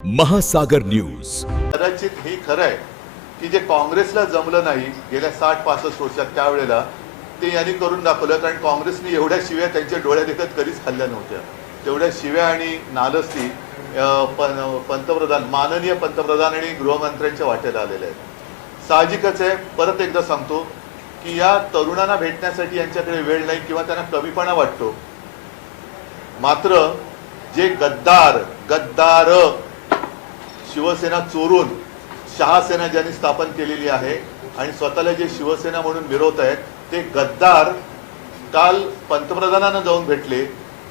महासागर न्यूज। कदाचित हे खरं आहे की जे काँग्रेसला जमलं नाही गेल्या 60-65 वर्षात त्यावेळेला ते यांनी करून दाखवलं, कारण काँग्रेसने एवढ्या शिव्या त्यांच्या डोळ्या देखत कधीच खाल्ल्या नव्हत्या। तेवढ्या शिव्या आणि नालस्ती पंतप्रधान, माननीय पंतप्रधान आणि गृहमंत्र्यांच्या वाटेला आलेल्या आहेत। साहजिकच आहे, परत एकदा सांगतो की या तरुणांना भेटण्यासाठी यांच्याकडे वेळ नाही किंवा त्यांना कमीपणा वाटतो। मात्र जे गद्दार शिवसेना चोरून शहासेना ज्यांनी स्थापन केलेली आहे आणि स्वतःला जे शिवसेना म्हणून मिरवत आहेत ते गद्दार काल पंतप्रधानांना जाऊन भेटले।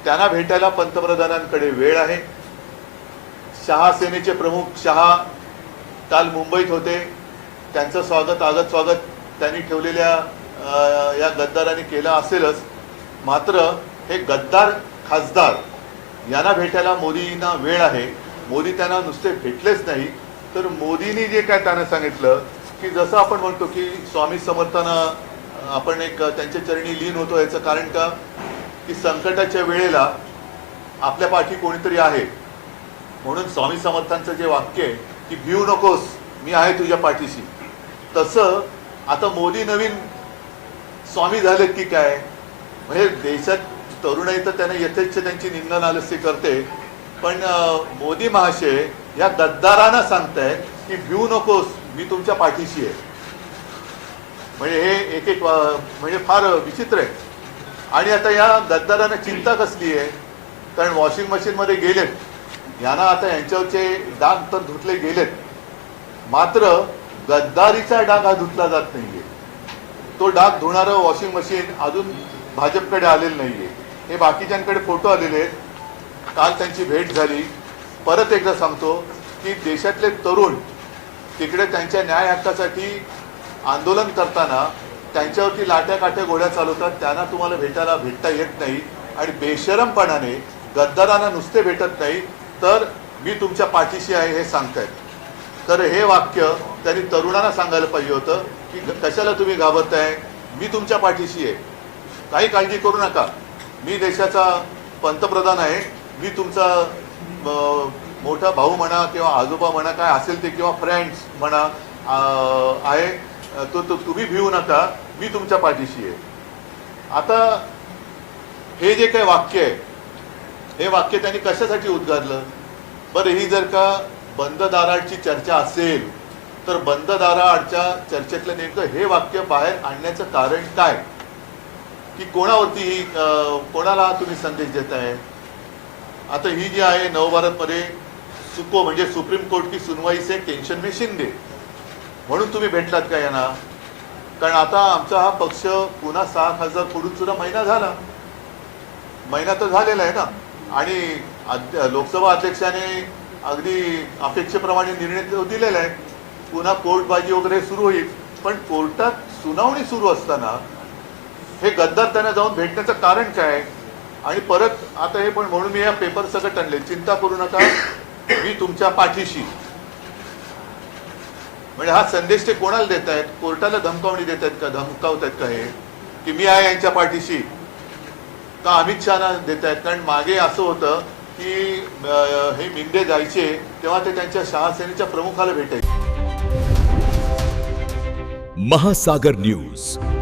त्यांना भेटायला पंतप्रधानांकडे वेळ आहे। शहासेनेचे प्रमुख शहा काल मुंबईत होते, त्यांचं स्वागत त्यांनी ठेवलेल्या या गद्दारांनी केलं असेलच। मात्र हे गद्दार खासदार यांना भेटायला मोदींना वेळ आहे। मोदी त्यांना नुसते भेटलेच नाही, तर मोदींनी जे काय त्यांना सांगितलं की जसं आपण म्हणतो की स्वामी समर्थांना आपण एक त्यांच्या चरणी लीन होतो, याचं कारण का की संकटाच्या वेळेला आपल्या पाठी कोणीतरी आहे। म्हणून स्वामी समर्थांचं जे वाक्य आहे की भिऊ नकोस, मी आहे तुझ्या पाठीशी, तसं आता मोदी नवीन स्वामी झालेत की काय। म्हणजे देशात तरुणाई तर त्यांना यथेच्छ त्यांची निंदा नालस्ती करते, पण मोदी महाशय या गद्दारांना सांगतायत की भिऊ नकोस, मी तुमच्या पाठीशी आहे। म्हणजे हे एक म्हणजे फार विचित्र आहे। आणि आता या गद्दारांना चिंता कसली आहे, कारण वॉशिंग मशीनमध्ये गेलेत, यांना आता यांच्यावरचे डाग तर धुतले गेलेत, मात्र गद्दारीचा डाग हा धुतला जात नाहीये। तो डाग धुणारं वॉशिंग मशीन अजून भाजपकडे आलेलं नाहीये। हे बाकीच्यांकडे फोटो आलेले आहेत, काल त्यांची भेट झाली। परत एकदा सांगतो की देशातले तरुण तिकडे त्यांच्या न्याय हक्कासाठी आंदोलन करताना त्यांच्यावरती लाट्या गोळ्या चालवतात, त्यांना तुम्हाला भेटता येत नाही आणि बेशरमपणाने गद्दारांना नुसते भेटत नाही तर मी तुमच्या पाठीशी आहे हे सांगतायत। तर हे वाक्य त्यांनी तरुणांना सांगायला पाहिजे होतं की कशाला तुम्ही घाबरताय, मी तुमच्या पाठीशी आहे, काही काळजी करू नका, मी देशाचा पंतप्रधान आहे, मी तुमचा मोठा भाऊ म्हणा किंवा आजोबा म्हणा, काय असेल ते, किंवा फ्रेंड्स म्हणा आहे, तो तुम्ही भिवू नका, मी तुमच्या पाठीशी आहे। आता हे जे काही वाक्य आहे, हे वाक्य त्यांनी कशासाठी उद्गारलं बरं? ही जर का बंद दाराची चर्चा असेल तर बंद दाराआडच्या चर्चेतलं नेमकं हे वाक्य बाहेर आणण्याचं कारण काय, की कोणावरती कोणाला तुम्ही संदेश देताय? आता ही जी आहे नवभारतमध्ये सुको म्हणजे सुप्रीम कोर्ट की सुनवाई से टेंशन में शिंदे म्हणून तुम्ही भेटलात का यांना? कारण आता आमचा हा पक्ष पुन्हा 6 खासदार फोडून सुद्धा महिना तर झालेला आहे ना, आणि लोकसभा अध्यक्षाने अगदी अपेक्षेप्रमाणे निर्णय दिलेला आहे। पुन्हा कोर्टबाजी वगैरे सुरू होईल, पण कोर्टात सुनावणी सुरू असताना हे गद्दार त्यांना जाऊन भेटण्याचं कारण काय? आणि परत आता हे पण म्हणून मी या पेपर सगळं आणले, चिंता करू नका, मी तुमच्या पाठीशी। म्हणजे हा संदेश ते कोणाला देत आहेत? कोर्टाला धमकावणी देत आहेत का, धमकावत आहेत का हे की मी आहे यांच्या पाठीशी? का अमित शहाना देत आहेत? कारण मागे असं होतं की हे मिंदे जायचे तेव्हा ते त्यांच्या शहासेनेच्या प्रमुखाला भेटायचे। महासागर न्यूज।